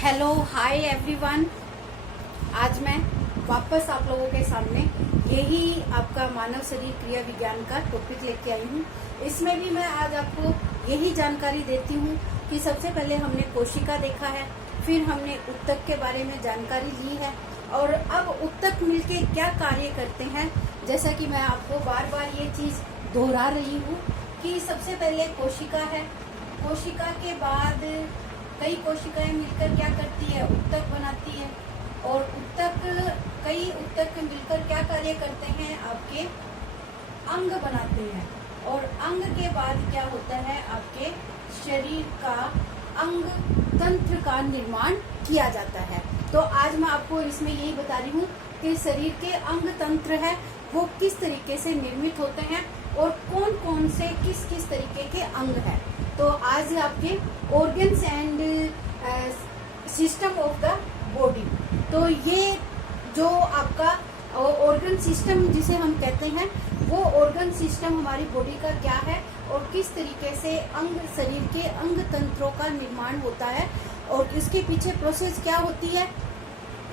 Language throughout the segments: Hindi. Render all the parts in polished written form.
Hello hi everyone. आज मैं वापस आप लोगों के सामने यही आपका मानव शरीर क्रिया विज्ञान का टॉपिक लेके आई हूँ। इसमें भी मैं आज आपको यही जानकारी देती हूँ कि सबसे पहले हमने कोशिका देखा है, फिर हमने उत्तक के बारे में जानकारी ली है और अब उत्तक मिलके क्या कार्य करते हैं। जैसा कि मैं आपको बार बार ये चीज दोहरा रही हूँ कि सबसे पहले कोशिका है, कोशिका के बाद कई कोशिकाएं मिलकर क्या करती है, उत्तक बनाती है और कई उत्तक मिलकर क्या कार्य करते हैं, आपके अंग बनाते हैं और अंग के बाद क्या होता है, आपके शरीर का अंग तंत्र का निर्माण किया जाता है। तो आज मैं आपको इसमें यही बता रही हूँ कि शरीर के अंग तंत्र है वो किस तरीके से निर्मित होते हैं और कौन कौन से किस किस तरीके के अंग है। तो आज आपके organs and system of the body, तो ये जो आपका ऑर्गन सिस्टम जिसे हम कहते हैं वो ऑर्गन सिस्टम हमारी बॉडी का क्या है और किस तरीके से अंग शरीर के अंग तंत्रों का निर्माण होता है और इसके पीछे प्रोसेस क्या होती है।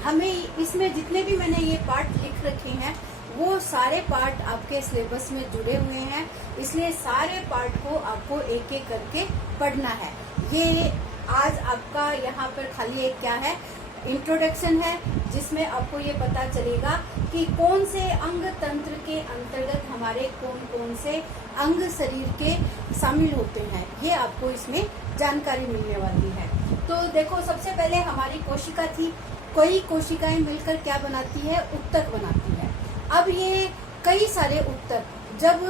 हमें इसमें जितने भी मैंने ये पार्ट लिख रखे हैं वो सारे पार्ट आपके सिलेबस में जुड़े हुए हैं, इसलिए सारे पार्ट को आपको एक एक करके पढ़ना है। ये आज आपका यहाँ पर खाली एक क्या है, इंट्रोडक्शन है जिसमें आपको ये पता चलेगा कि कौन से अंग तंत्र के अंतर्गत हमारे कौन कौन से अंग शरीर के शामिल होते हैं, ये आपको इसमें जानकारी मिलने वाली है। तो देखो, सबसे पहले हमारी कोशिका थी, कई कोशिकाएं मिलकर क्या बनाती है, उत्तक बनाती है। अब ये कई सारे उत्तक, जब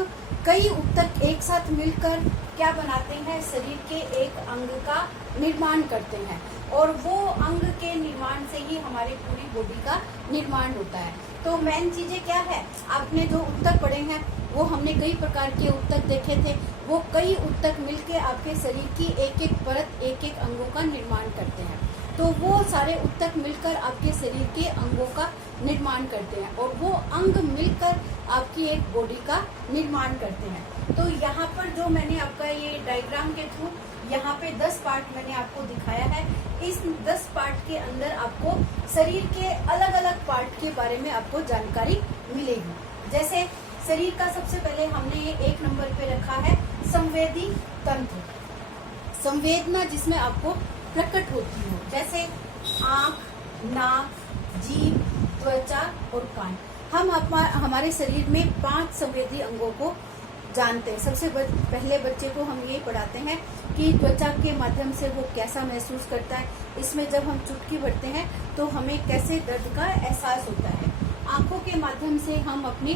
कई उत्तक एक साथ मिलकर क्या बनाते हैं, शरीर के एक अंग का निर्माण करते हैं और वो अंग के निर्माण से ही हमारी पूरी बॉडी का निर्माण होता है। तो मेन चीजें क्या है, आपने जो उत्तक पढ़े हैं वो हमने कई प्रकार के उत्तक देखे थे, वो कई उत्तक मिलके आपके शरीर की एक एक परत एक एक अंगों का निर्माण करते हैं। तो वो सारे उत्तक मिलकर आपके शरीर के अंगों का निर्माण करते हैं और वो अंग मिलकर आपकी एक बॉडी का निर्माण करते हैं। तो यहाँ पर जो मैंने आपका ये डायग्राम के थ्रू यहाँ पे 10 पार्ट मैंने आपको दिखाया है, इस 10 पार्ट के अंदर आपको शरीर के अलग अलग पार्ट के बारे में आपको जानकारी मिलेगी। जैसे शरीर का सबसे पहले हमने ये 1 नंबर पे रखा है संवेदी तंत्र, संवेदना जिसमें आपको प्रकट होती हो, जैसे आँख, नाक, जीभ, त्वचा और कान। हम हमारे शरीर में 5 संवेदी अंगों को जानते हैं। सबसे पहले बच्चे को हम ये पढ़ाते हैं कि त्वचा के माध्यम से वो कैसा महसूस करता है, इसमें जब हम चुटकी भरते हैं तो हमें कैसे दर्द का एहसास होता है। आंखों के माध्यम से हम अपने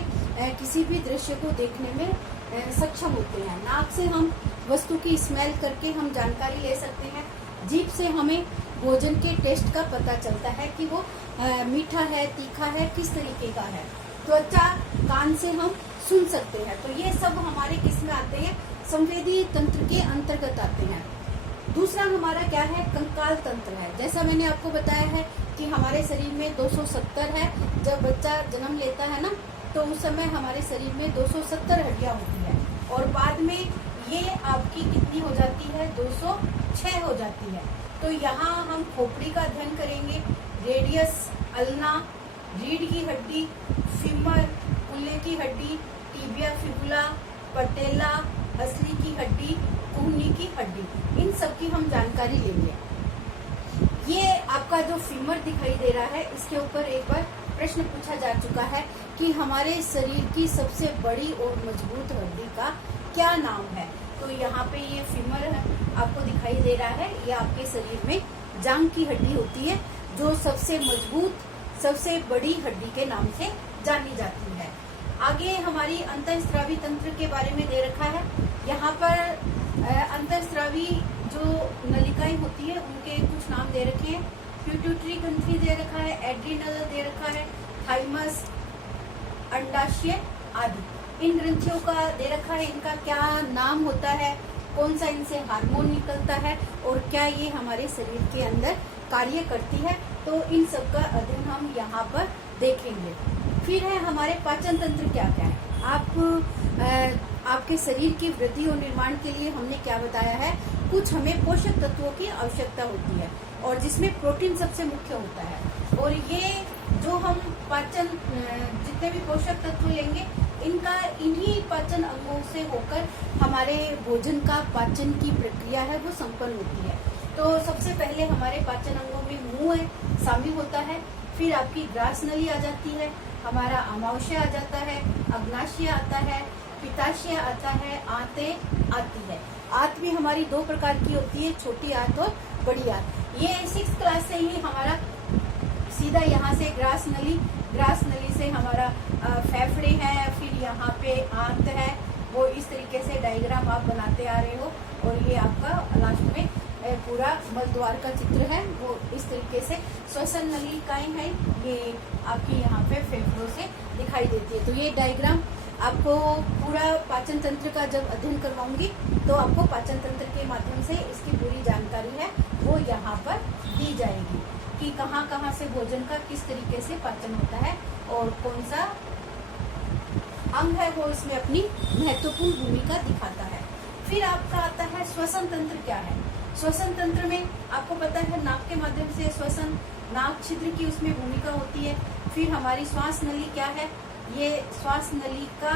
किसी भी दृश्य को देखने में सक्षम होते हैं। नाक से हम वस्तु की स्मेल करके हम जानकारी ले सकते हैं। जीभ से हमें भोजन के टेस्ट का पता चलता है कि वो मीठा है, तीखा है, किस तरीके का है। त्वचा, कान से हम सुन सकते हैं। तो ये सब हमारे किस में आते हैं, संवेदी तंत्र के अंतर्गत आते हैं। दूसरा हमारा क्या है, कंकाल तंत्र है। जैसा मैंने आपको बताया है कि हमारे शरीर में 270 है, जब बच्चा जन्म लेता है ना तो उस समय हमारे शरीर में 270 हड्डियां होती है और बाद में ये आपकी कितनी हो जाती है, 206 हो जाती है। तो यहाँ हम खोपड़ी का अध्ययन करेंगे, रेडियस, अल्ना, रीढ़ की हड्डी, फीमर, कुल्ले की हड्डी, टिबिया, फिबुला, पटेला, हसली की हड्डी, कुहनी की हड्डी, इन सब की हम जानकारी लेंगे। ये आपका जो फीमर दिखाई दे रहा है, इसके ऊपर एक बार प्रश्न पूछा जा चुका है कि हमारे शरीर की सबसे बड़ी और मजबूत हड्डी का क्या नाम है। तो यहाँ पे ये फीमर आपको दिखाई दे रहा है, ये आपके शरीर में जांघ की हड्डी होती है जो सबसे मजबूत, सबसे बड़ी हड्डी के नाम से जानी जाती है। आगे हमारी अंतःस्रावी तंत्र के बारे में दे रखा है। यहाँ पर अंतःस्रावी जो नलिकाएं होती है उनके कुछ नाम दे रखे हैं। पिट्यूटरी ग्रंथि दे रखा है, एड्रिनल दे रखा है, थाइमस, अंडाशय आदि। इन ग्रंथियों का दे रखा है, इनका क्या नाम होता है, कौन सा इनसे हार्मोन निकलता है और क्या ये हमारे शरीर के अंदर कार्य करती है। तो इन सब का अध्ययन हम यहाँ पर देखेंगे। फिर है हमारे पाचन तंत्र क्या क्या है। आपके शरीर की वृद्धि और निर्माण के लिए हमने क्या बताया है, कुछ हमें पोषक तत्वों की आवश्यकता होती है, और जिसमें प्रोटीन सबसे मुख्य होता है। और ये जो हम पाचन जितने भी पोषक तत्व लेंगे, इनका इन्हीं पाचन अंगों से होकर हमारे भोजन का पाचन की प्रक्रिया है वो संपन्न होती है। तो सबसे पहले हमारे पाचन अंगों में मुंह है शामिल होता है, फिर आपकी ग्रास नली आ जाती है, हमारा अमाशय आ जाता है, अग्नाशय आता है, पित्ताशय आता है, आंतें आती है। आंत भी हमारी दो प्रकार की होती है, छोटी आंत और बड़ी आंत। ये 6th क्लास से ही हमारा सीधा यहाँ से ग्रास नली से हमारा फेफड़े हैं, फिर यहाँ पे आंत है, वो इस तरीके से डायग्राम आप बनाते आ रहे हो। और ये आपका लास्ट में पूरा मल द्वार का चित्र है, वो इस तरीके से श्वसन नलिकाएं हैं, ये आपकी यहाँ पे फेफड़ों से दिखाई देती है। तो ये डायग्राम आपको पूरा पाचन तंत्र का जब अध्ययन करवाऊंगी तो आपको पाचन तंत्र के माध्यम से इसकी पूरी जानकारी है वो यहाँ पर दी जाएगी कि कहाँ कहाँ से भोजन का किस तरीके से पाचन होता है और कौन सा अंग है वो इसमें अपनी महत्वपूर्ण भूमिका दिखाता है। फिर आपका आता है श्वसन तंत्र। क्या है श्वसन तंत्र में? आपको पता है नाक के माध्यम से श्वसन, नाक छिद्र की उसमें भूमिका होती है। फिर हमारी श्वास नली क्या है? ये श्वास नली का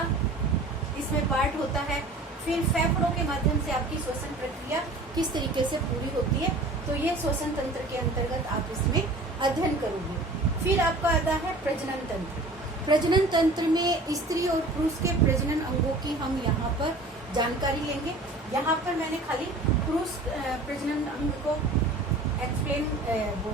इसमें पार्ट होता है। फिर फेफड़ों के माध्यम से आपकी श्वसन प्रक्रिया किस तरीके से पूरी होती है, तो ये श्वसन तंत्र के अंतर्गत आप इसमें अध्ययन करोगे। फिर आपका आता है प्रजनन तंत्र। प्रजनन तंत्र में स्त्री और पुरुष के प्रजनन अंगों की हम यहाँ पर जानकारी लेंगे। यहाँ पर मैंने खाली पुरुष प्रजनन अंग को एक्सप्लेन वो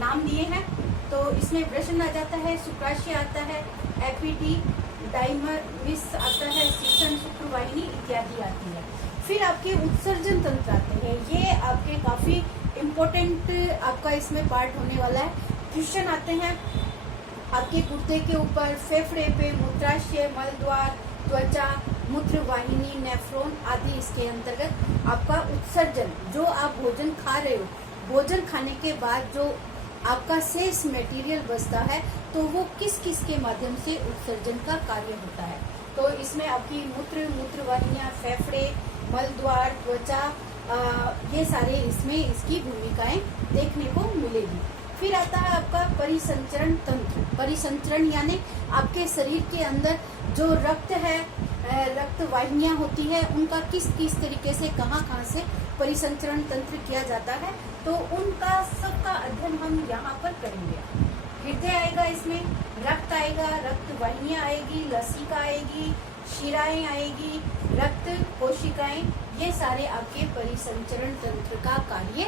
नाम दिए हैं। तो इसमें वृषण आ जाता है, शुक्राशय आता है, एपिडाइमिस आता है, शीर्षण, शुक्रवाहिनी इत्यादि आती है। फिर आपके उत्सर्जन तंत्र आते हैं, ये आपके काफी इम्पोर्टेंट आपका इसमें पार्ट होने वाला है। कृष्ण आते हैं आपके गुर्दे के ऊपर, फेफड़े पे, मूत्राशय, मलद्वार, त्वचा, मूत्र वाहिनी, नेफ्रॉन आदि इसके अंतर्गत आपका उत्सर्जन, जो आप भोजन खा रहे हो, भोजन खाने के बाद जो आपका शेष मटेरियल बचता है तो वो किस किस के माध्यम से उत्सर्जन का कार्य होता है। तो इसमें आपकी मूत्र वाहिनियाँ, फेफड़े, मलद्वार, त्वचा, ये सारे इसमें इसकी भूमिकाएं देखने को मिलेगी। फिर आता है आपका परिसंचरण तंत्र। परिसंचरण यानी आपके शरीर के अंदर जो रक्त है, रक्त वाहिनियां होती है, उनका किस किस तरीके से कहाँ से परिसंचरण तंत्र किया जाता है, तो उनका सबका अध्ययन हम यहाँ पर करेंगे। हृदय आएगा, इसमें रक्त आएगा, रक्त वाहिनियां आएगी, लसिका आएगी, शिराएं आएगी, रक्त कोशिकाएं, ये सारे आपके परिसंचरण तंत्र का कार्य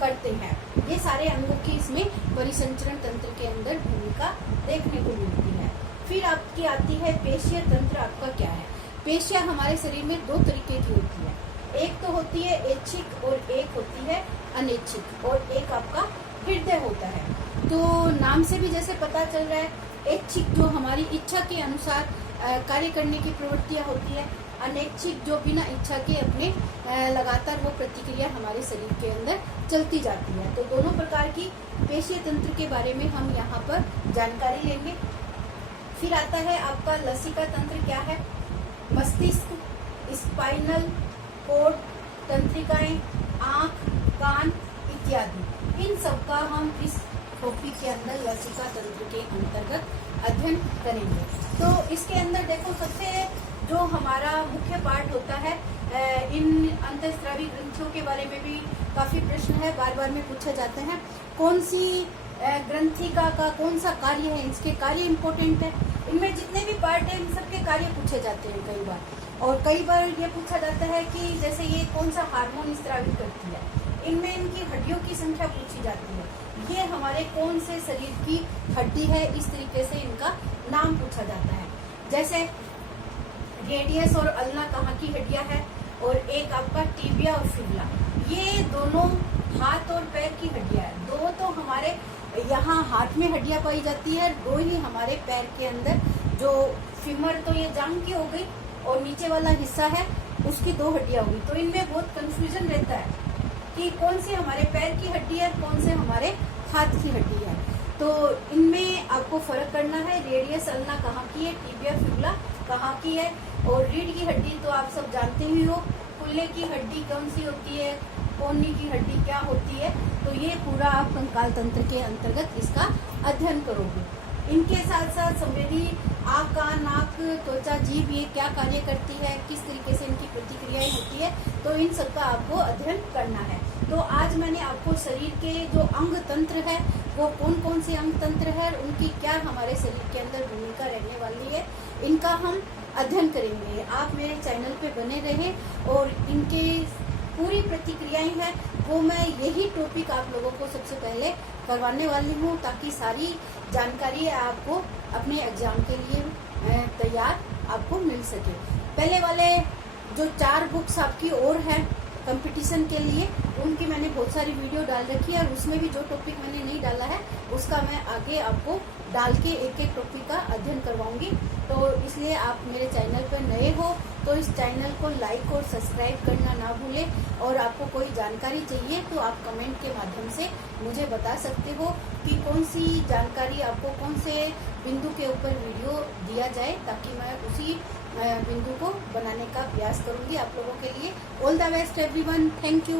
करते हैं। ये सारे अंगों की इसमें परिसंचरण तंत्र के अंदर भूमिका देखने को मिलती है। फिर आपकी आती है पेशीय तंत्र। आपका क्या है? पेशियां हमारे शरीर में दो तरीके की होती है, एक तो होती है ऐच्छिक और एक होती है अनैच्छिक, और एक आपका हृदय होता है। तो नाम से भी जैसे पता चल रहा है, ऐच्छिक जो हमारी इच्छा के अनुसार कार्य करने की प्रवृत्तियां होती है, अनैच्छिक जो बिना इच्छा के अपने लगातार वो प्रतिक्रिया हमारे शरीर के अंदर चलती जाती है। तो दोनों प्रकार की पेशीय तंत्र के बारे में हम यहाँ पर जानकारी लेंगे। फिर आता है आपका लसिका तंत्र। क्या है? मस्तिष्क, स्पाइनल कोड, तंत्रिकाएं, आंख, कान इत्यादि, इन सब का हम इस टॉपिक के अंदर लसिका तंत्र के अंतर्गत अध्ययन करेंगे। तो इसके अंदर देखो, सबसे जो हमारा मुख्य पार्ट होता है, इन अंतःस्रावी ग्रंथियों के बारे में भी काफी प्रश्न है, बार बार में पूछे जाते हैं। कौन सी ग्रंथिका का कौन सा कार्य है, इसके कार्य इम्पोर्टेंट है। इनमें जितने भी पार्ट है इन सबके कार्य पूछे जाते हैं कई बार। और कई बार ये पूछा जाता है कि जैसे ये कौन सा हार्मोन स्रावित करती है, इनमें इनकी हड्डियों की संख्या पूछी जाती है, ये हमारे कौन से शरीर की हड्डी है, इस तरीके से इनका नाम पूछा जाता है। जैसे रेडियस और अल्ना कहाँ की हड्डियां है, और एक आपका टीबिया और फिबुला, ये दोनों हाथ और पैर की हड्डियां है। दो तो हमारे यहाँ हाथ में हड्डियां पाई जाती है, दो ही हमारे पैर के अंदर, जो फीमर तो ये जांघ की हो गई, और नीचे वाला हिस्सा है उसकी दो हड्डियां होगी। तो इनमें बहुत कंफ्यूजन रहता है कि कौन सी हमारे पैर की हड्डी है, कौन से हमारे हाथ की हड्डी है। तो इनमें आपको फर्क करना है। रेडियस अल्ना कहाँ की है, टीबिया फिबुला कहाँ की है, और रीढ़ की हड्डी तो आप सब जानते ही हो कूल्हे की हड्डी कौन सी होती है, कोहनी की हड्डी क्या होती है, तो ये पूरा आप कंकाल तंत्र के अंतर्गत इसका अध्ययन करोगे। इनके साथ साथ संवेदी आँख, कान, नाक, त्वचा, जीभ ये क्या कार्य करती है, किस तरीके से इनकी प्रतिक्रियाएं होती है, तो इन सब का आपको अध्ययन करना है। तो आज मैंने आपको शरीर के जो अंग तंत्र है वो कौन कौन से अंग तंत्र है, उनकी क्या हमारे शरीर के अंदर भूमिका रहने वाली है, इनका हम अध्ययन करेंगे। आप मेरे चैनल पे बने रहे और इनके पूरी प्रतिक्रियाएं हैं वो मैं यही टॉपिक आप लोगों को सबसे पहले करवाने वाली हूँ, ताकि सारी जानकारी आपको अपने एग्जाम के लिए तैयार आपको मिल सके। पहले वाले जो 4 बुक्स आपकी और है कंपटीशन के लिए, उनकी मैंने बहुत सारी वीडियो डाल रखी है और उसमें भी जो टॉपिक मैंने नहीं डाला है उसका मैं आगे आपको डाल के एक एक टॉपिक का अध्ययन करवाऊंगी। तो इसलिए आप मेरे चैनल पर नए हो तो इस चैनल को लाइक और सब्सक्राइब करना ना भूलें। और आपको कोई जानकारी चाहिए तो आप कमेंट के माध्यम से मुझे बता सकते हो कि कौन सी जानकारी आपको कौन से बिंदु के ऊपर वीडियो दिया जाए, ताकि मैं उसी बिंदु को बनाने का प्रयास करूंगी आप लोगों के लिए। All the best everyone, thank you.